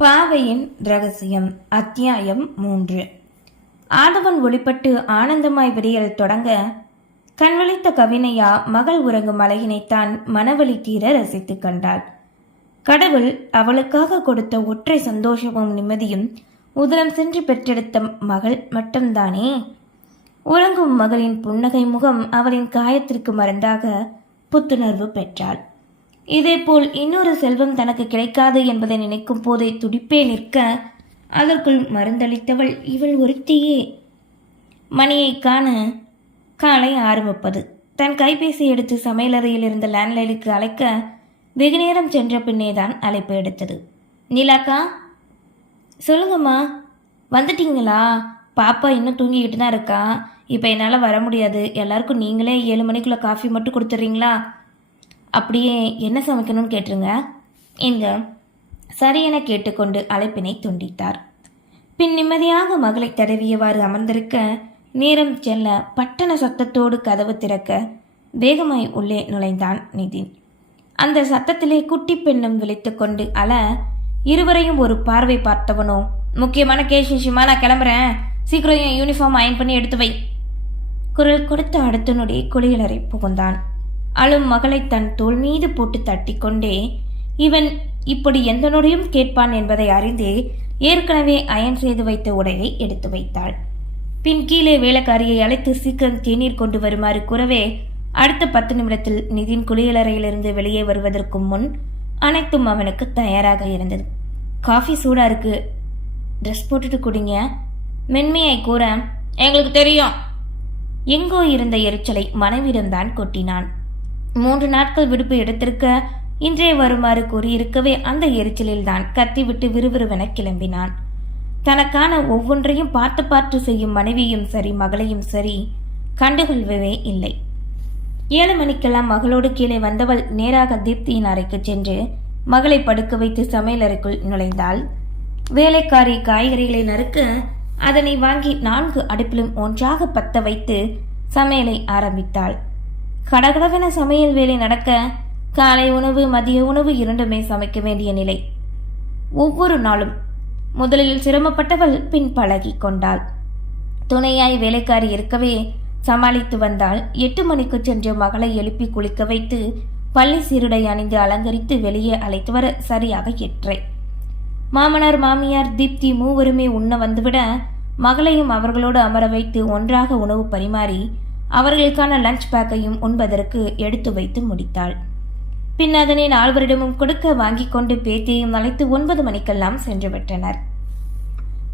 பாவையின் ரகசியம் அத்தியாயம் மூன்று. ஆதவன் ஒளிப்பட்டு ஆனந்தமாய் விடியல் தொடங்க கண்விழித்த கவினையா மகள் உறங்கும் மலையினைத்தான் மனவழி தீர ரசித்துக் கண்டாள். கடவுள் அவளுக்காக கொடுத்த ஒற்றை சந்தோஷமும் நிம்மதியும் உதரம் சென்று பெற்றெடுத்த மகள் மட்டும்தானே? உறங்கும் மகளின் புன்னகை முகம் அவளின் காயத்திற்கு மருந்தாக புத்துணர்வு பெற்றாள். இதேபோல் இன்னொரு செல்வம் தனக்கு கிடைக்காது என்பதை நினைக்கும் போதே துடிப்பே நிற்க அதற்குள் மருந்தளித்தவள் இவள் ஒருத்தியே. மணியை காண காலை ஆரம்பிப்பது தன் கைபேசி எடுத்து சமையலறையில் இருந்த லேண்ட்லைனுக்கு அழைக்க வெகு நேரம் சென்ற பின்னேதான் அழைப்பு எடுத்தது. நீலாக்கா சொல்லுங்கம்மா. வந்துட்டீங்களா? பாப்பா இன்னும் தூங்கிக்கிட்டு தான் இருக்கா. இப்போ என்னால் வர முடியாது. எல்லாருக்கும் நீங்களே ஏழு மணிக்குள்ளே காஃபி மட்டும் கொடுத்துட்றீங்களா? அப்படியே என்ன சமைக்கணும்னு கேட்டுருங்க? என்க சரியென கேட்டுக்கொண்டு அழைப்பினை துண்டித்தார். பின் நிம்மதியாக மகளை தடவியவாறு அமர்ந்திருக்க நேரம் செல்ல பட்டண சத்தத்தோடு கதவு திறக்க வேகமாய் உள்ளே நுழைந்தான் நிதின். அந்த சத்தத்திலே குட்டி பெண்ணும் விழித்துக்கொண்டு அல இருவரையும் ஒரு பார்வை பார்த்தவனோ முக்கியமான கேஷ் விஷயமா நான் கிளம்புறேன். சீக்கிரம் யூனிஃபார்ம் அயன் பண்ணி எடுத்து வை. குரல் கொடுத்த அடுத்த நொடி குளியலறை புகுந்தான். அழும் மகளை தன் தோள் மீது போட்டு தட்டி கொண்டே இவன் இப்படி எந்த நொடியும் கேட்பான் என்பதை அறிந்தே ஏற்கனவே அயன் செய்து வைத்த உடையை எடுத்து வைத்தாள். பின் கீழே வேலைக்காரியை அழைத்து சீக்கிரம் தேநீர் கொண்டு வருமாறு கூறவே அடுத்த பத்து நிமிடத்தில் நிதின் குளியலறையிலிருந்து வெளியே வருவதற்கு முன் அனைத்தும் அவனுக்கு தயாராக இருந்தது. காஃபி சூடா இருக்கு. ட்ரெஸ் போட்டுட்டு குடிங்க. மென்மையை கூற எங்களுக்கு தெரியும் எங்கோ இருந்த எரிச்சலை மனைவிடம்தான் கொட்டினான். மூன்று நாட்கள் விடுப்பு எடுத்திருக்க இன்றே வருமாறு கூறியிருக்கவே அந்த எரிச்சலில்தான் கத்திவிட்டு விறுவிறுவென கிளம்பினான். தனக்கான ஒவ்வொன்றையும் பார்த்து பார்த்து செய்யும் மனைவியும் சரி மகளையும் சரி கண்டுகொள்வவே இல்லை. ஏழு மணிக்கெல்லாம் மகளோடு கீழே வந்தவள் நேராக தீப்தியின் அறைக்கு சென்று மகளை படுக்க வைத்து சமையலறைக்குள் நுழைந்தாள். வேலைக்காரி காய்கறிகளை நறுக்க அதனை வாங்கி நான்கு அடுப்பிலும் ஒன்றாக பத்த வைத்து சமையலை ஆரம்பித்தாள். கடகடவென சமையல் வேலை நடக்க காலை உணவு மதிய உணவு இரண்டுமே சமைக்க வேண்டிய நிலை. ஒவ்வொரு நாளும் முதலில் சிரமப்பட்டவள் பின் பழகி கொண்டாள். துணையாய் வேலைக்காரி இருக்கவே சமாளித்து வந்தால் எட்டு மணிக்கு சென்று மகளை எழுப்பி குளிக்க வைத்து பள்ளி சீருடை அணிந்து அலங்கரித்து வெளியே அழைத்து வர சரியாக எட்டரை மாமனார் மாமியார் தீப்தி மூவருமே உண்ண வந்துவிட மகளையும் அவர்களோடு அமர வைத்து ஒன்றாக உணவு பரிமாறி அவர்களுக்கான லஞ்ச் பேக்கையும் உண்பதற்கு எடுத்து வைத்து முடித்தாள். பின் அதனை நால்வரிடமும் கொடுக்க வாங்கி கொண்டு பேத்தியையும் அழைத்து ஒன்பது மணிக்கெல்லாம் சென்று விட்டனர்.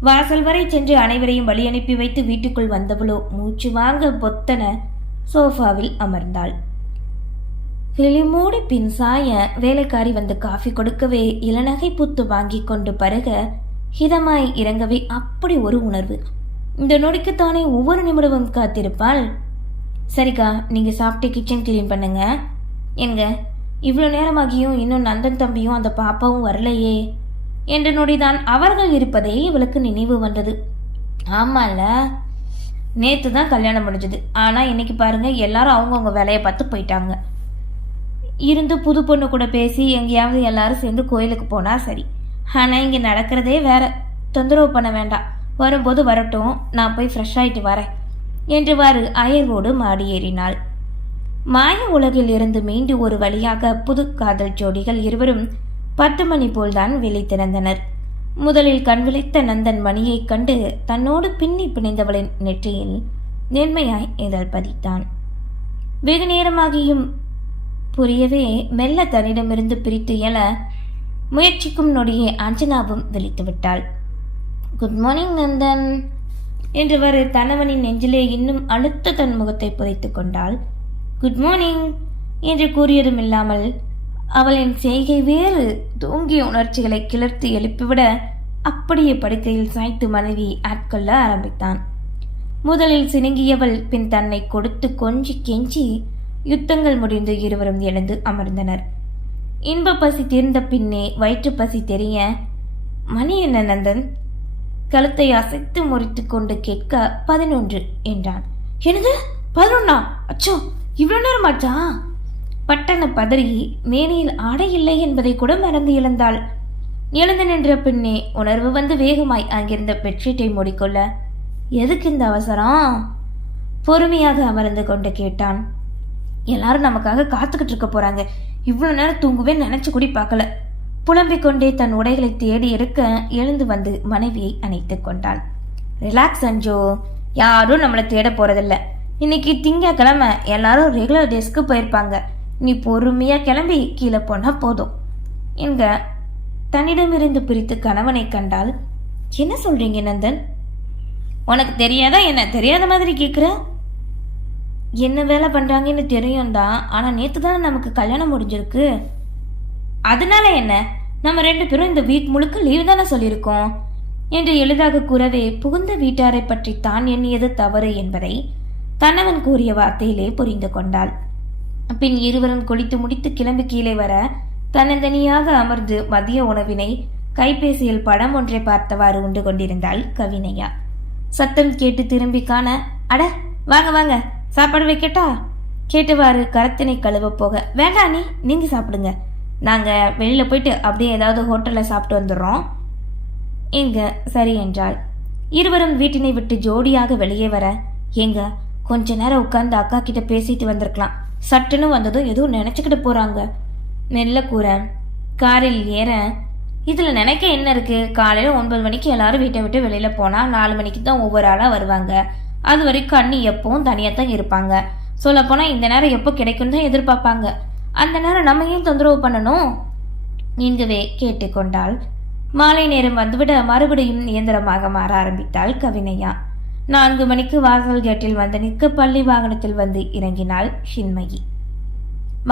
வாசல் வரை சென்று அனைவரையும் வழி அனுப்பி வைத்து வீட்டுக்குள் வந்தவளோ மூச்சு வாங்க பொத்தன சோஃபாவில் அமர்ந்தாள். கிளிமூடி பின் சாய வேலைக்காரி வந்து காஃபி கொடுக்கவே இளநகை புத்து வாங்கி கொண்டு பருக ஹிதமாய் இறங்கவே அப்படி ஒரு உணர்வு. இந்த நொடிக்குத்தானே ஒவ்வொரு நிமிடமும் காத்திருப்பாள்? சரிக்கா நீங்கள் சாப்பிட்டு கிச்சன் க்ளீன் பண்ணுங்க. எங்க இவ்வளோ நேரமாகியும் இன்னும் நந்தன் தம்பியும் அந்த பாப்பாவும் வரலையே. என்ற நொடிதான் அவர்கள் இருப்பதே இவளுக்கு நினைவு வந்தது. ஆமால நேற்று தான் கல்யாணம் முடிஞ்சது. ஆனால் இன்னைக்கு பாருங்கள் எல்லாரும் அவங்கவுங்க வேலையை பார்த்து போயிட்டாங்க. இருந்து புது பொண்ணு கூட பேசி எங்கேயாவது எல்லாரும் சேர்ந்து கோயிலுக்கு போனால் சரி. ஆனால் இங்கே நடக்கிறதே வேற. தொந்தரவு பண்ண வேண்டாம். வரும்போது வரட்டும். நான் போய் ஃப்ரெஷ் ஆகிட்டு வரேன். என்றவாறு அயர்வோடு மாடியேறினாள். மாய உலகில் இருந்து மீண்டு ஒரு வழியாக புது காதல் ஜோடிகள் இருவரும் பத்து மணி போல்தான் வெளி திறந்தனர். முதலில் கண் விழித்த நந்தன் மணியைக் கண்டு தன்னோடு பின்னி பிணைந்தவளின் நெற்றியில் நேர்மையாய் இதழ் பதித்தான். வெகு நேரமாகியும் புரியவே மெல்ல தன்னிடமிருந்து பிரித்து எழ முயற்சிக்கும் நொடியே அஞ்சனாவும் விழித்து விட்டாள் குட் மார்னிங் நந்தன். என்றவாறு கணவனின் நெஞ்சிலே இன்னும் அழுத்த தன் முகத்தை புதைத்து கொண்டாள். குட் மார்னிங் என்று கூறியதும் இல்லாமல் அவளின் செய்கை வேறு தூங்கிய உணர்ச்சிகளை கிளர்த்து எழுப்பிவிட அப்படியே படுக்கையில் சாய்த்து மனைவி ஆட்கொள்ள ஆரம்பித்தான். முதலில் சினுங்கியவள் பின் தன்னை கொடுத்து கொஞ்சி கெஞ்சி யுத்தங்கள் முடிந்து இருவரும் எழுந்து அமர்ந்தனர். இன்ப பசி தீர்ந்த பின்னே வயிற்று பசி தெரிய மணி என்ன நந்தன்? கழுத்தை அசைத்து முறித்து கொண்டு கேட்க பதினொன்று என்றான். எனது பதினொன்னா? அச்சோ இவ்வளோ நேரம் ஆச்சா? பட்டன பதறி மேனியில் ஆடை இல்லை என்பதை கூட மறந்து இழந்தாள் எழுந்து நின்ற பின்னே உணர்வு வந்து வேகமாய் அங்கிருந்த பெட்ஷீட்டை மூடிக்கொள்ள எதுக்கு இந்த அவசரம்? பொறுமையாக அமர்ந்து கொண்டு கேட்டான். எல்லாரும் நமக்காக காத்துக்கிட்டு இருக்க போறாங்க. இவ்வளோ நேரம் தூங்குவே நினைச்சு கூடி பார்க்கல. புலம்பிக் கொண்டே தன் உடைகளை தேடி எடுக்க எழுந்து வந்து மனைவியை அணைத்து கொண்டான் ரிலாக்ஸ் அஞ்சோ. யாரும் நம்மளை தேட போறதில்ல. இன்னைக்கு திங்கக்கிழமை எல்லாரும் ரெகுலர் டேஸ்க்கு போயிருப்பாங்க. நீ பொறுமையா கிளம்பி கீழே போனா போதும். என்க தன்னிடமிருந்து பிரித்து கணவனை கண்டால் என்ன சொல்றீங்க நந்தன்? உனக்கு தெரியாதா என்ன? தெரியாத மாதிரி கேட்குற என்ன வேலை பண்றாங்கன்னு தெரியும் தான் ஆனா நேற்று தானே நமக்கு கல்யாணம் முடிஞ்சிருக்கு. அதனால என்ன? நம்ம ரெண்டு பேரும் இந்த வீக் முழுக்க லீவு தானே சொல்லியிருக்கோம்? என்று எளிதாக கூறவே புகுந்த வீட்டாரை பற்றி தான் எண்ணியது தவறு என்பதை தன்னவன் கூறிய வார்த்தையிலே புரிந்து கொண்டாள். பின் இருவரும் குளித்து முடித்து கிளம்பி கீழே வர தன்னந்தனியாக அமர்ந்து மதிய உணவினை கைபேசியில் படம் ஒன்றை பார்த்தவாறு உண்டு கொண்டிருந்தாள் கவினையா சத்தம் கேட்டு திரும்பி காண அட வாங்க வாங்க சாப்பாடு வைக்கட்டா? கேட்டவாறு கரத்தினை கழுவ போக வேண்டாம் நீ நீங்க சாப்பிடுங்க. நாங்கள் வெளியில் போயிட்டு அப்படியே ஏதாவது ஹோட்டலில் சாப்பிட்டு வந்துடுறோம். எங்க? சரி என்றாள். இருவரும் வீட்டினை விட்டு ஜோடியாக வெளியே வர எங்க? கொஞ்ச நேரம் உட்கார்ந்து அக்கா கிட்ட பேசிட்டு வந்திருக்கலாம். சட்டுன்னு வந்ததும் எதுவும் நினைச்சுக்கிட்டு போறாங்க. மெல்ல கூற காரில் ஏற. இதில் நினைக்க என்ன இருக்கு? காலையில் ஒன்பது மணிக்கு எல்லாரும் வீட்டை விட்டு வெளியில் போனால் நாலு மணிக்கு தான் ஒவ்வொரு ஆளாக வருவாங்க. அது வரைக்கும் கண்ணி எப்பவும் தனியாக தான் இருப்பாங்க சொல்ல இந்த நேரம் எப்போ கிடைக்கும் தான் எதிர்பார்ப்பாங்க. அந்த நேரம் நம்ம ஏன் தொந்தரவு பண்ணணும்? நீங்கவே கேட்டுக்கொண்டாள். மாலை நேரம் வந்துவிட மறுபடியும் இயந்திரமாக மாற ஆரம்பித்தாள் கவினையா நான்கு மணிக்கு வாசல் கேட்டில் வந்து நிற்க பள்ளி வாகனத்தில் வந்து இறங்கினாள் ஷின்மயி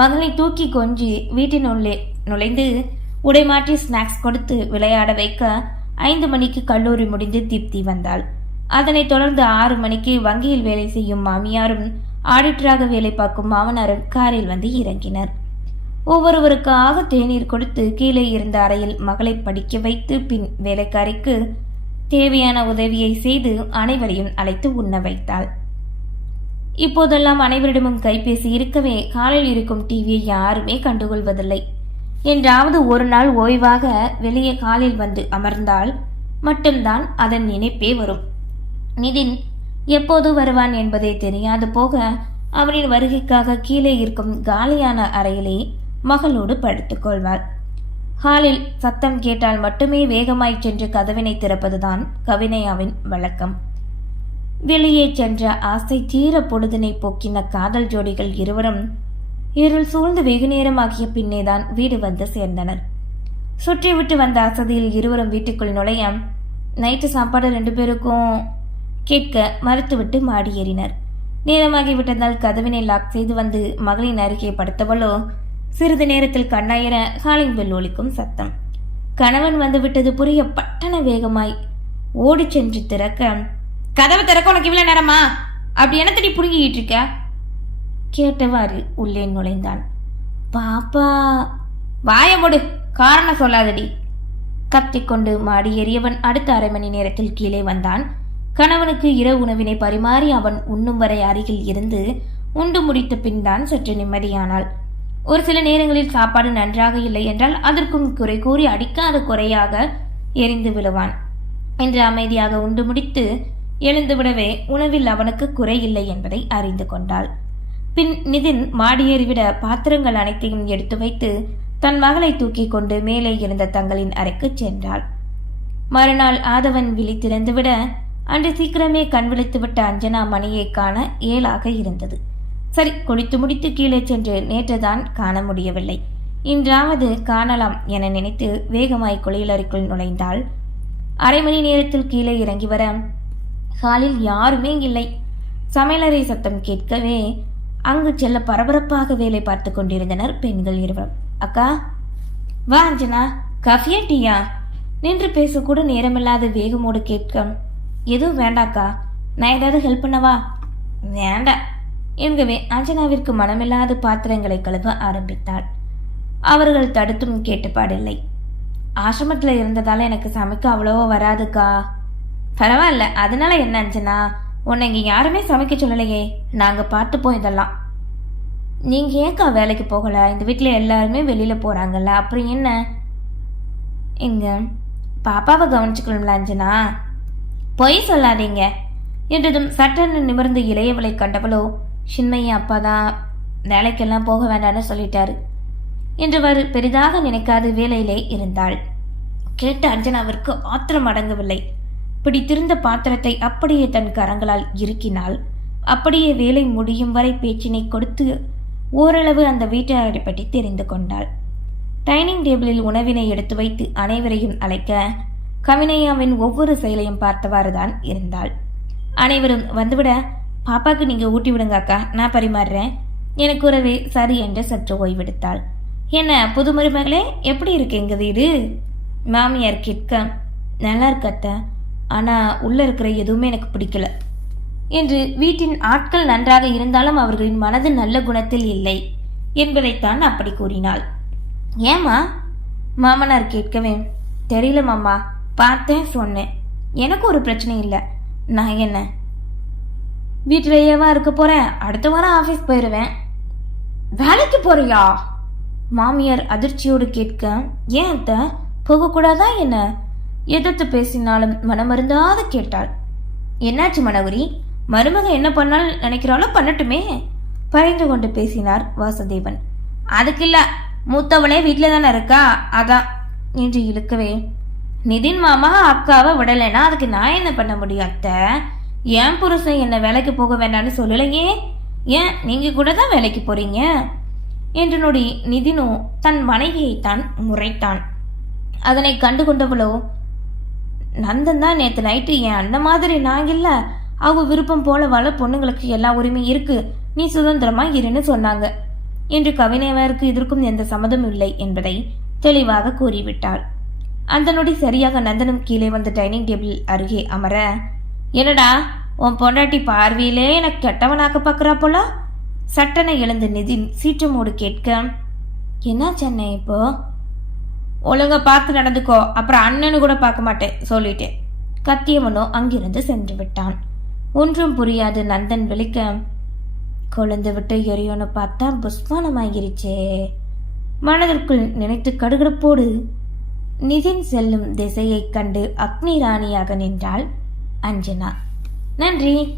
மகனை தூக்கி கொஞ்சி வீட்டின் உள்ளே நுழைந்து உடை மாற்றி ஸ்நாக்ஸ் கொடுத்து விளையாட வைக்க ஐந்து மணிக்கு கல்லூரி முடிந்து தீப்தி வந்தாள். அதனைத் தொடர்ந்து ஆறு மணிக்கு வங்கியில் வேலை செய்யும் மாமியாரும் ஆடிட்டராக வேலை பார்க்கும் மாமனாரும் காரில் வந்து இறங்கினர். ஒவ்வொருவருக்காக தேநீர் கொடுத்து கீழே இருந்த அறையில் மகளை படிக்க வைத்து பின் வேலைக்காரிக்கு தேவையான உதவியை செய்து அனைவரையும் அழைத்து உண்ண வைத்தாள். இப்போதெல்லாம் அனைவரிடமும் கைபேசி இருக்கவே காலில் இருக்கும் டிவியை யாருமே கண்டுகொள்வதில்லை. என்றாவது ஒரு நாள் ஓய்வாக வெளியே காலில் வந்து அமர்ந்தால் மட்டும்தான் அதன் நினைப்பே வரும். நிதின் எப்போது வருவான் என்பதே தெரியாது போக அவனின் வருகைக்காக கீழே இருக்கும் காலியான அறையிலே மகளோடு படுத்துக்கொள்வாள் ஹாலில் சத்தம் கேட்டால் மட்டுமே வேகமாய் சென்று கதவினை திறப்பதுதான் கவினையாவின் வழக்கம். வெளியே சென்ற ஆசை தீர பொழுதினை போக்கின காதல் ஜோடிகள் இருவரும் இருள் சூழ்ந்து வெகு நேரமாகிய பின்னேதான் வீடு வந்து சேர்ந்தனர். சுற்றிவிட்டு வந்த அசதியில் இருவரும் வீட்டுக்குள் நுழைய நைட்டு சாப்பாடு ரெண்டு பேருக்கும் கேட்க மறுத்துவிட்டு மாடி ஏறினர் நேரமாகிவிட்டதால் கதவினை லாக் செய்து வந்து மகளின் அருகே படுத்தவளோ சிறிது நேரத்தில் கண்ணாயிர காலிங் பெல் ஒலிக்கும் சத்தம். கணவன் வந்து விட்டது புரிய பட்டன வேகமாய் ஓடி சென்று திறக்க கதவை திறக்க உனக்கு இவ்வளவு நேரமா? அப்படி என்னத்தடி புடுங்கிக்கிட்டு இருக்க? கேட்டவாறு உள்ளே நுழைந்தான். பாப்பா வாய முடு காரணம் சொல்லாதடி. கத்திக்கொண்டு மாடி ஏறியவன் அடுத்த அரை மணி நேரத்தில் கீழே வந்தான். கணவனுக்கு இரவு உணவினை பரிமாறி அவன் உண்ணும் வரை அருகில் இருந்து உண்டு முடித்த பின் தான் சற்று நிம்மதியானாள். ஒரு சில நேரங்களில் சாப்பாடு நன்றாக இல்லை என்றால் அதற்கும் குறை கூறி அடிக்காத குறையாக எரிந்து விழுவான். என்று அமைதியாக உண்டு முடித்து எழுந்து விடவே உணவில் அவனுக்கு குறை இல்லை என்பதை அறிந்து கொண்டாள். பின் நிதின் மாடியேறிவிட பாத்திரங்கள் அனைத்தையும் எடுத்து வைத்து தன் மகளை தூக்கி கொண்டு மேலே இருந்த தங்களின் அறைக்கு சென்றாள். மறுநாள் ஆதவன் விழி திறந்துவிட அன்று சீக்கிரமே கண் விழித்துவிட்ட அஞ்சனா மணியை காண ஏழாக இருந்தது. சரி குளித்து முடித்து கீழே சென்று நேற்றுதான் காண முடியவில்லை. இன்றாவது காணலாம் என நினைத்து வேகமாய் குளியலறைக்குள் நுழைந்தாள். அரை மணி நேரத்தில் கீழே இறங்கி வர ஹாலில் யாருமே இல்லை. சமையலறை சத்தம் கேட்கவே அங்கு செல்ல பரபரப்பாக வேலை பார்த்து கொண்டிருந்தனர் பெண்கள் இருவரும். அக்கா வா அஞ்சனா கஃபியா டீயா? நின்று பேசக்கூட நேரமில்லாத வேகமோடு கேட்க எதுவும் வேண்டாக்கா? நான் ஏதாவது ஹெல்ப் பண்ணவா? வேண்டாம். என்கவே அஞ்சனாவிற்கு மனமில்லாத பாத்திரங்களை கழுவ ஆரம்பித்தாள். அவர்கள் தடுத்தும் கேட்டுப்பாடில்லை. ஆசிரமத்தில் இருந்ததால் எனக்கு சமைக்க அவ்வளவோ வராதுக்கா. பரவாயில்ல. அதனால என்ன அஞ்சனா? உன்னை இங்கே யாருமே சமைக்க சொல்லலையே. நாங்கள் பார்த்துப்போம் இதெல்லாம். நீங்கள் ஏக்கா வேலைக்கு போகல? இந்த வீட்டில் எல்லாருமே வெளியில் போகிறாங்கல்ல அப்புறம் என்ன? எங்க பாப்பாவை கவனிச்சுக்கணும்ல அஞ்சனா? பொய் சொல்லாதீங்க. என்றதும் சட்டென்று நிமிர்ந்து இளையவளை கண்டவளோ சின்மைய அப்பா தான் வேலைக்கெல்லாம் போக வேண்டாம்னு சொல்லிட்டாரு. என்றவர் பெரிதாக நினைக்காது வேலையிலே இருந்தாள். கேட்ட அஞ்சனாவிற்கு ஆத்திரம் அடங்கவில்லை. பிடித்திருந்த பாத்திரத்தை அப்படியே தன் கரங்களால் இறுக்கினாள். அப்படியே வேலை முடியும் வரை பேச்சினை கொடுத்து ஓரளவு அந்த வீட்டாரை பற்றி தெரிந்து கொண்டாள். டைனிங் டேபிளில் உணவினை எடுத்து வைத்து அனைவரையும் அழைக்க கவினையாவின் ஒவ்வொரு செயலையும் பார்த்தவாறு தான் இருந்தாள். அனைவரும் வந்துவிட பாப்பாக்கு நீங்கள் ஊட்டி விடுங்க அக்கா. நான் பரிமாறுறேன். எனக்கு உறவே சரி என்று சற்று ஓய்வெடுத்தாள். என்ன புது மருமகளே? எப்படி இருக்கு எங்கள் வீடு? மாமியார் கேட்க நல்லா இருக்கத்த ஆனால் உள்ளே இருக்கிற எதுவுமே எனக்கு பிடிக்கல. என்று வீட்டின் ஆட்கள் நன்றாக இருந்தாலும் அவர்களின் மனது நல்ல குணத்தில் இல்லை என்பதைத்தான் அப்படி கூறினாள். ஏம்மா? மாமனார் கேட்கவே தெரியல மாமா. பார்த்தேன் சொன்னேன். எனக்கு ஒரு பிரச்சனை இல்லை. நான் என்ன? வீட்டிலேயேவா இருக்க போகிறேன் அடுத்த வாரம் ஆஃபீஸ் போயிடுவேன் வேலைக்கு போறியா? மாமியார் அதிர்ச்சியோடு கேட்க ஏன் அத்தை? போகக்கூடாதா என்ன? எதிர்த்து பேசினாலும் மனமருந்தாத கேட்டாள். என்னாச்சு மனகுரி? மருமக என்ன பண்ணாலும் நினைக்கிறாளோ பண்ணட்டுமே? பறைந்து கொண்டு பேசினார் வாசுதேவன். அதுக்கு இல்லை மூத்தவளே வீட்டில் தானே இருக்கா? அதான். என்று இழுக்கவே நிதின் மாமா அக்காவை விடலைன்னா அதுக்கு நான் என்ன பண்ண முடியும் அத்தை? ஏன் புருஷன் என்னை வேலைக்கு போக வேண்டாம்னு சொல்லலையே? ஏன் நீங்கள் கூட தான் வேலைக்கு போகிறீங்க என்று நொடி நிதினும் தன் மனைவியைத்தான் முறைத்தான். அதனை கண்டு கொண்டவளோ நந்தன் தான் நேற்று நைட்டு ஏன் அந்த மாதிரி நான் இல்லை. அவ விருப்பம் போல வள பொண்ணுங்களுக்கு எல்லா உரிமையும் இருக்கு. நீ சுதந்திரமா இருன்னு சொன்னாங்க. என்று கவிஞருக்கு இதற்கும் எந்த சம்மதமும் இல்லை என்பதை தெளிவாக கூறிவிட்டாள். அந்த நொடி சரியாக நந்தனும் கீழே வந்த டைனிங் டேபிள் அருகே அமர என்னடா உன் பொண்டாட்டி பார்வையிலே எனக்கு கெட்டவனாக்க பார்க்குறா போல? சட்டனை எழுந்த நிதின் சீற்றமோடு கேட்க என்ன சென்னை இப்போ? ஒழுங்கா பார்த்து நடந்துக்கோ அப்புறம் அண்ணனு கூட பார்க்க மாட்டேன் சொல்லிட்டேன். கத்தியவனோ அங்கிருந்து சென்று விட்டான். ஒன்றும் புரியாது நந்தன் விழிக்க கொழுந்து விட்டு எரியோன்னு பார்த்தா புஷ்பானமாகிருச்சே மனதிற்குள் நினைத்து கடுகடுப்போடு நிதின் செல்லும் திசையைக் கண்டு அக்னி ராணியாக நின்றாள் அஞ்சனா. நன்றி.